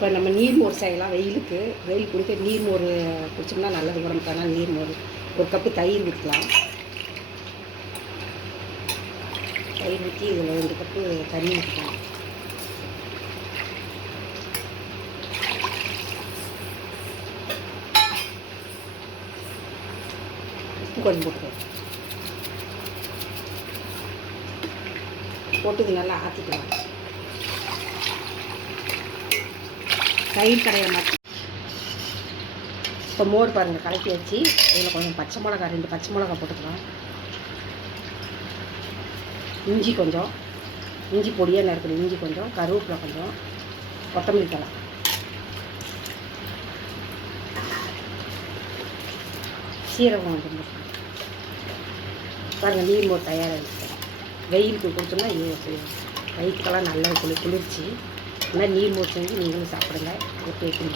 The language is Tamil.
இப்போ நம்ம நீர்மோர் செய்யலாம். வெயில் குடிக்க நீர்மோர் குடிச்சோம்னா நல்லது உடம்புக்கான. நீர்மோர் ஒரு கப்பு தயிர் ஊற்றிக்கலாம். தயிர் ஊற்றி இதில் 2 கப்பு தண்ணி ஊற்றிக்கலாம். உப்பு கொஞ்சம் போட்டு இது நல்லா ஆற்றிக்கலாம். தயிர் கடையை மாற்றி இப்போ மோர் பாருங்கள் கலக்கி வச்சு இதில் கொஞ்சம் பச்சை மிளகா 2 பச்சை மிளகா போட்டுக்கலாம். இஞ்சி கொஞ்சம், இஞ்சி பொடியாக நறுக்கணும். இஞ்சி கொஞ்சம், கருவேப்பிலை கொஞ்சம், கொத்தமல்லி தழை, சீரகம் கொஞ்சம் போட்டுக்கலாம். பாருங்கள் நீர்மோர் தயாராகிடுச்சு. வெயிலுக்கு கொடுத்தோம்னா இது வயிற்றுக்கெல்லாம் நல்ல குளிர்ச்சி. இந்த மாதிரி நீர்மோர் செஞ்சு நீங்களும் சாப்பிடுங்க. எப்படி இருக்குன்னு